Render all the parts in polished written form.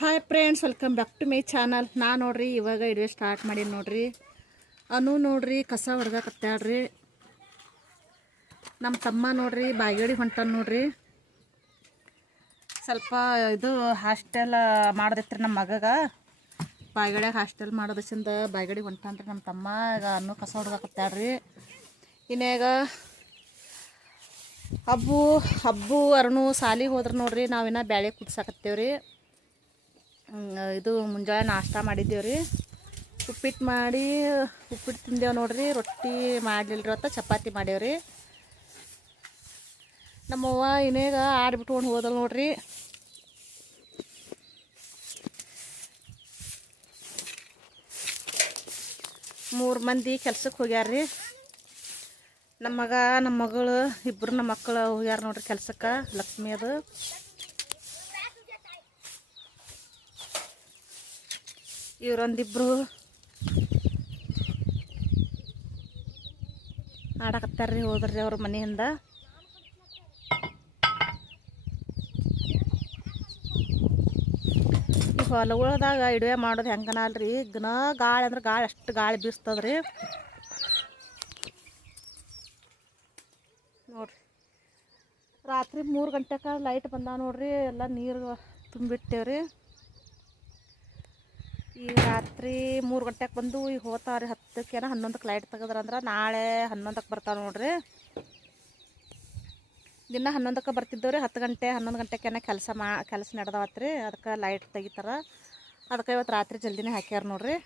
Hi friends, welcome back to my channel. ನಾನು ನೋಡ್ರಿ ಇವಾಗ ವಿಡಿಯೋ ಸ್ಟಾರ್ಟ್ ಮಾಡೀನಿ ನೋಡ್ರಿ. ಅನು ನೋಡ್ರಿ ಕಸ ಹೊಡ್ದಾಕತ್ತಾಳ್ರಿ. ನಮ್ಮ ತಮ್ಮ ನೋಡ್ರಿ ಬಾಯಿಗಡಿ ಹೊಂಟಾನ ನೋಡ್ರಿ. ಸ್ವಲ್ಪ ಇದು ಹಾಸ್ಟೆಲ್ ಮಾಡೋದಿತ್ರಿ ನಮ್ಮ ಮಗಗ. ಬಾಯಿಗಡ್ಯಾಗ ಹಾಸ್ಟೆಲ್ ಮಾಡೋದಕ್ಕಿಂತ ಬಾಯಿಗಡಿ ಹೊಂಟಾನ್ರಿ ನಮ್ಮ ತಮ್ಮ. ಈಗ ಅನ್ನು ಕಸ ಹೊಡ್ದಾಕತ್ತಾಳ್ರಿ. ಇನ್ನೇಗ ಹಬ್ಬು ಅರುಣು ಸಾಲಿಗೆ ಹೋದ್ರೆ ನೋಡ್ರಿ. ನಾವಿನ್ನ ಬ್ಯಾಳೆ ಕುದಿಸಾಕತ್ತೇವ್ರಿ. ಇದು ಮುಂಜಾನೆ ನಾಷ್ಟ ಮಾಡಿದ್ದೇವ್ರಿ. ಉಪ್ಪಿಟ್ಟು ತಿಂದೇವು ನೋಡ್ರಿ. ರೊಟ್ಟಿ ಮಾಡಲಿಲ್ರಿ, ಅಂತ ಚಪಾತಿ ಮಾಡೇವ್ರಿ. ನಮ್ಮವ್ವ ಇನ್ನೇಗ ಆಡ್ಬಿಟ್ಕೊಂಡು ಹೋದಲ್ ನೋಡ್ರಿ. ಮೂರು ಮಂದಿ ಕೆಲ್ಸಕ್ಕೆ ಹೋಗ್ಯಾರ್ರಿ. ನಮ್ಮ ಮಗ ನಮ್ಮ ಮಗಳು ಇಬ್ಬರು ನಮ್ಮ ಮಕ್ಕಳು ಹೋಗ್ಯಾರ ನೋಡ್ರಿ ಕೆಲ್ಸಕ್ಕೆ. ಲಕ್ಷ್ಮಿ ಅದು ಇವರೊಂದಿಬ್ರು ಆಡಕತ್ತಾರ್ರಿ. ಹೋದ್ರಿ ಅವ್ರ ಮನೆಯಿಂದ. ಈ ಹೊಲಗಳದಾಗ ಇಡುವೆ ಮಾಡೋದು ಹೆಂಗನಲ್ರಿ. ಗಾಳಿ ಅಂದ್ರೆ ಗಾಳಿ, ಅಷ್ಟು ಗಾಳಿ ಬೀಸ್ತದ್ರಿ ನೋಡ್ರಿ. ರಾತ್ರಿ 3 ಗಂಟೆಗೆ ಲೈಟ್ ಬಂದ ನೋಡ್ರಿ. ಎಲ್ಲ ನೀರು ತುಂಬಿಟ್ಟೇವ್ರಿ. ಈಗ ರಾತ್ರಿ 3 ಗಂಟೆಗೆ ಬಂದು ಈಗ ಹೋಗ್ತಾವ್ರಿ. 10ಕ್ಕೆ 11ಕ್ಕೆ ಲೈಟ್ ತೆಗೆದ್ರಂದ್ರೆ ನಾಳೆ 11ಕ್ಕೆ ಬರ್ತಾವೆ ನೋಡ್ರಿ. ದಿನ 11ಕ್ಕೆ ಬರ್ತಿದ್ದವ್ರಿ. 10 ಗಂಟೆ 11 ಗಂಟೆಗೆ ಕೆಲಸ ನಡೆದವತ್ರಿ. ಅದಕ್ಕೆ ಲೈಟ್ ತೆಗಿತಾರೆ. ಅದಕ್ಕೆ ಇವತ್ತು ರಾತ್ರಿ ಜಲ್ದಿನೇ ಹಾಕ್ಯಾರ ನೋಡ್ರಿ.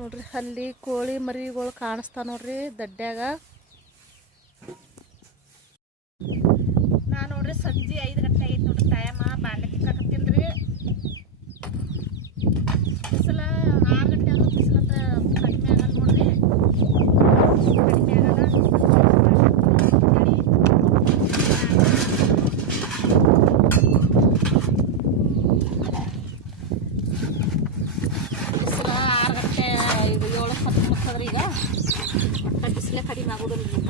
ನೋಡ್ರಿ ಅಲ್ಲಿ ಕೋಳಿ ಮರಿಗಳು ಕಾಣಿಸ್ತಾ ನೋಡ್ರಿ ದಡ್ಡ್ಯಾಗ. ನಾನು ನೋಡ್ರಿ ಸಂಜೆ 5 ಗಂಟೆ ಆಗೈತೆ ನೋಡ್ರಿ. ಟೈಮ ಬಾಂಡೆ ತಿಕ್ಕಾಕತ್ತೀನಿ ರೀ. ಬಿಸಿಲ 6 ಗಂಟೆ ಅಂದ್ರೆ ಬಿಸಿಲಂತ ಕಡಿಮೆ ಆಗಲ್ಲ ನೋಡ್ರಿ. ಕಡಿಮೆ ಆಗಲ್ಲ. ಬಿಸಿಲ 6 ಗಂಟೆ 7-10 ಮುಗ್ತದ್ರಿ. ಈಗ ಒಟ್ಟು ಬಿಸಿಲೇ ಕಡಿಮೆ ಆಗೋದಿಲ್ಲ ರೀ.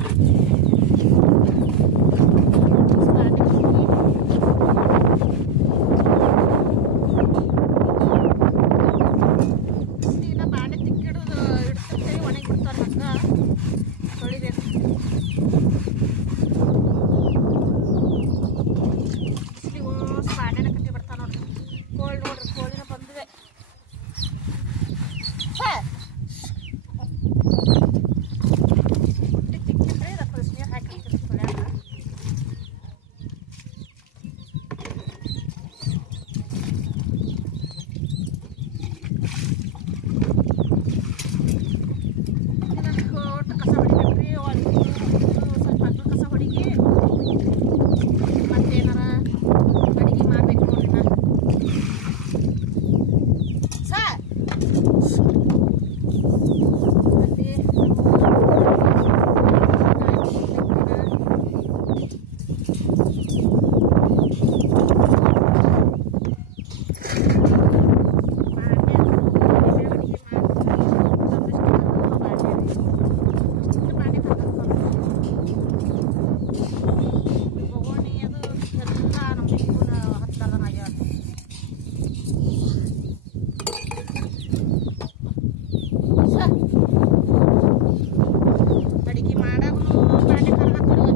ಅಡಿಗೆ ಮಾಡಾಗೂ ಬಾಂಡೆ ಕರ್ಗತ್ತವ್ರಿ.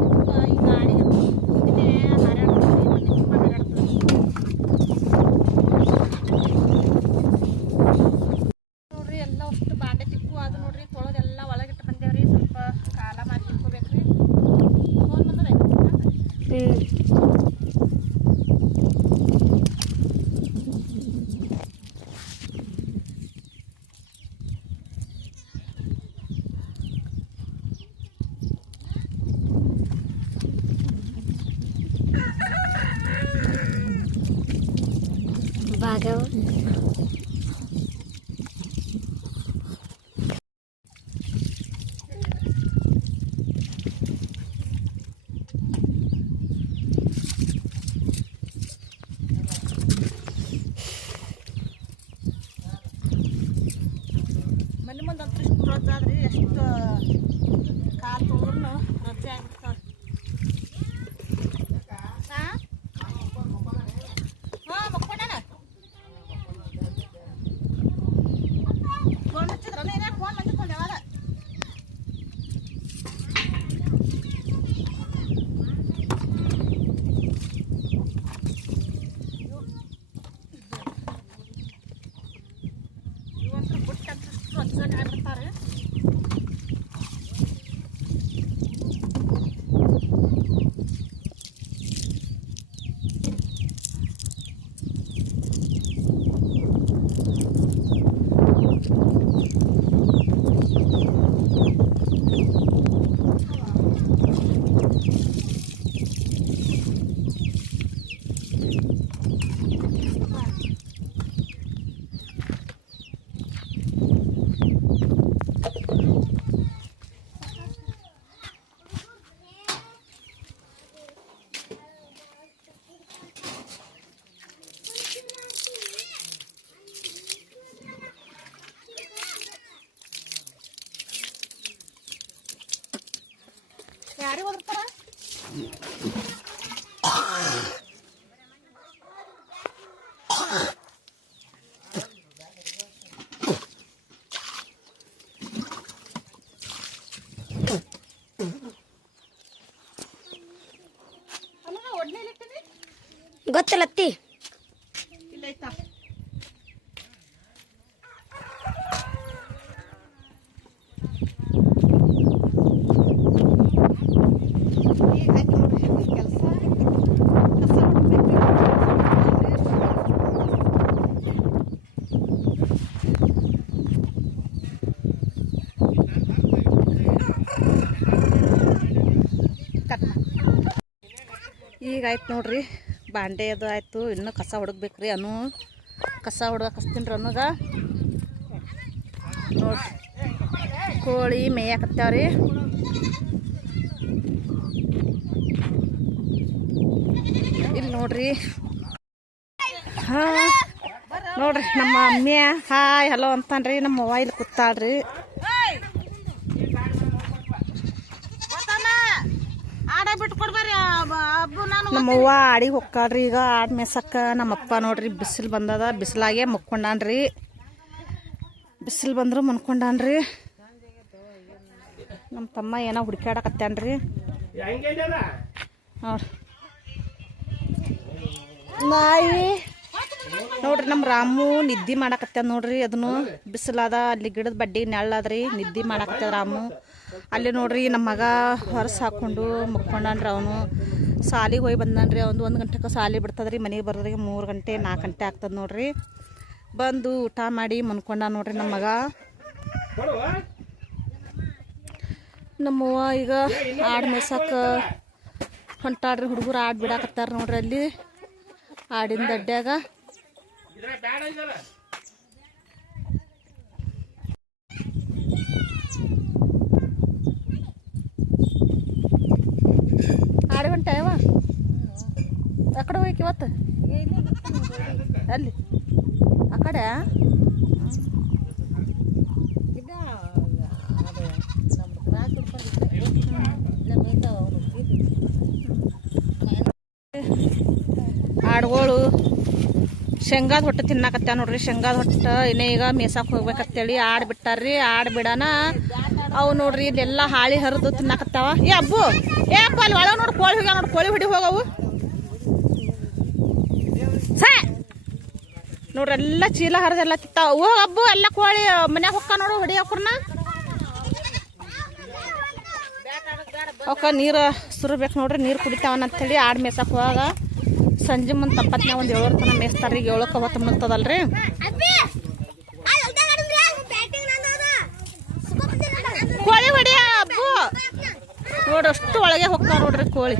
ಈ ಗಾಳಿ ಮುಂದಿನೇ ಹಾರಾಡ್ತದೆ. ಮನೆ ತುಂಬ ಹಾರಾಡ್ತದೆ ನೋಡ್ರಿ. ಎಲ್ಲ ಅಷ್ಟು ಬಾಂಡೆ ತಿಕ್ಕು ಅದು ನೋಡ್ರಿ. ತೊಳೆದೆಲ್ಲ ಒಳಗಿಟ್ಟು ಬಂದೇವ್ರಿ. ಸ್ವಲ್ಪ ಕಾಲ ಮಾಡಿ ತಿಕ್ಕೋಬೇಕ್ರಿ. ಫೋನ್ ಬಂದ್ರೆ ಭಾಗವ ಮನೆ ಮುಂದಂತೂ ಇಷ್ಟು ರೊಜ್ಜಾದ್ರಿ. ಎಷ್ಟು ಕಾಲು ತೊಗೊಂಡ್ರು ರಜ್ಜೆ ಆಗ್ಬಿಡ್ತಾವೆ. ಗಾಡಿ ಹೋದ್ರತಾರ ಗೊತ್ತಿಲ್ಲತ್ತಿ ಇಲ್ಲ ಆಯ್ತಾ ಈಗ ಆಯ್ತು ನೋಡ್ರಿ ಬಾಂಡೆ ಅದು ಆಯಿತು ಇನ್ನೂ ಕಸ ಹೊಡಗ್ಬೇಕ್ರಿ ಅನು ಕಸ ಹೊಡ್ದಕ್ಕೆ ಹಚ್ತೀನಿ ರೀ ಅನ್ನೋಗ ನೋಡ್ರಿ ಕೋಳಿ ಮೇಯಕತ್ತಾವ್ರಿ ಇಲ್ಲಿ ನೋಡ್ರಿ ಹಾಂ ನೋಡ್ರಿ ನಮ್ಮ ಅಮ್ಮೆ ಹಾಯ್ ಹಲೋ ಅಂತಾನ್ರಿ ನಮ್ಮ ಅವ್ವ ಇಲ್ಲಿ ಕೂತಾಳ್ರಿ ನಮ್ಮವ್ವ ಆಡಿಗೆ ಹೊಕ್ಕಾಳ್ರಿ ಈಗ ಆಡ್ ಮೇಸಕ್ಕ ನಮ್ಮಪ್ಪ ನೋಡ್ರಿ ಬಿಸಿಲು ಬಂದದ ಬಿಸಿಲಾಗೆ ಮುಕ್ಕೊಂಡಾನ್ರಿ ಬಿಸಿಲು ಬಂದ್ರು ಮುನ್ಕೊಂಡಾನ್ರಿ ನಮ್ಮ ತಮ್ಮ ಏನೋ ಹುಡುಕ್ಯಾಡಕತ್ತಾನ್ರಿ ನೋಡ್ರಿ ನಾಯಿ ನೋಡ್ರಿ ನಮ್ಮ ರಾಮು ನಿದ್ದೆ ಮಾಡಕತ್ತಾನ ನೋಡ್ರಿ ಅದನ್ನು ಬಿಸಿಲಾದ ಅಲ್ಲಿ ಗಿಡದ ಬಡ್ಡಿ ನೆಳ್ಳದ್ರಿ ನಿದ್ದೆ ಮಾಡಕತ್ತದ ರಾಮು ಅಲ್ಲಿ ನೋಡ್ರಿ ನಮ್ಮ ಮಗ ಹೊರಸ್ ಹಾಕ್ಕೊಂಡು ಮುಕ್ಕೊಂಡಾನ್ರಿ ಅವನು ಸಾಲಿಗೆ ಹೋಗಿ ಬಂದಾನ್ರಿ ಅವನು 1 ಗಂಟೆಗೆ ಸಾಲಿ ಬಿಡ್ತದ್ರಿ ಮನೆಗೆ ಬರೋದ್ರಿಗೆ 3 ಗಂಟೆ 4 ಗಂಟೆ ಆಗ್ತದೆ ನೋಡ್ರಿ ಬಂದು ಊಟ ಮಾಡಿ ಮನ್ಕೊಂಡ ನೋಡ್ರಿ ನಮ್ಮ ಮಗ ನಮ್ಮವ್ವ ಈಗ ಆಡು ಮೇಯ್ಸಕ್ಕೆ ಹೊಂಟಾಡ್ರಿ ಹುಡುಗರು ಆಡು ಬಿಡಾಕತ್ತಾರ ನೋಡ್ರಿ ಅಲ್ಲಿ ಆಡಿನ ದಡ್ಡ್ಯಾಗ ಆಡು ಹೊಂಟಾಯವ ಆ ಕಡೆ ಹೋಗಿ ಇವತ್ತು ಅಲ್ಲಿ ಆ ಕಡೆ ಆಡುಗಳು ಶೇಂಗಾದ ಹೊಟ್ಟೆ ತಿನ್ನಾಕತ್ತ ನೋಡ್ರಿ ಶೇಂಗಾದ ಹೊಟ್ಟೆ ಇನ್ನೇ ಈಗ ಮೇಸಾಕ್ ಹೋಗ್ಬೇಕಂತೇಳಿ ಆಡ್ ಬಿಟ್ಟಾರ್ರಿ ಆಡ್ ಬಿಡಾನ ಅವು ನೋಡ್ರಿ ಇಲ್ಲೆಲ್ಲ ಹಾಳಿ ಹರಿದು ತಿನ್ನಾಕತ್ತಾವ ಏ ಅಬ್ಬು ಅಲ್ಲಿ ಒಳಗೆ ನೋಡಿ ಕೋಳಿ ಹೋಗ್ಯಾವ ನೋಡಿ ಕೋಳಿ ಹೊಡಿ ಹೋಗವು ನೋಡ್ರಿ ಎಲ್ಲ ಚೀಲ ಹರಿದೆಲ್ಲ ತಿತ್ತಾವ ಹೋಗ ಅಬ್ಬು ಎಲ್ಲ ಕೋಳಿ ಮನ್ಯಾಗ ಹೊಕ್ಕ ನೋಡು ಹೊಡಿಯೋಕ್ರನ್ನ ಅವಕ್ಕ ನೀರು ಸುರಬೇಕು ನೋಡ್ರಿ ನೀರು ಕುಡಿತಾವನಂತೇಳಿ ಆಡ್ ಮೇಸಕ್ಕೆ ಹೋಗಾಗ ಸಂಜೆ ಮುಂದೆ ತಪ್ಪತ್ನಾಗ ಒಂದು 7 ತನಕ ಮೇಯ್ಸ್ತಾರ್ರಿ 7ಕ್ಕೆ 9 ಮುಗ್ತದಲ್ರಿ ಕೋಳಿ ಹೊಡಿಯ ಅಬ್ಬು ನೋಡ್ರಿ ಅಷ್ಟು ಒಳಗೆ ಹೊಕ್ಕ ನೋಡ್ರಿ ಕೋಳಿ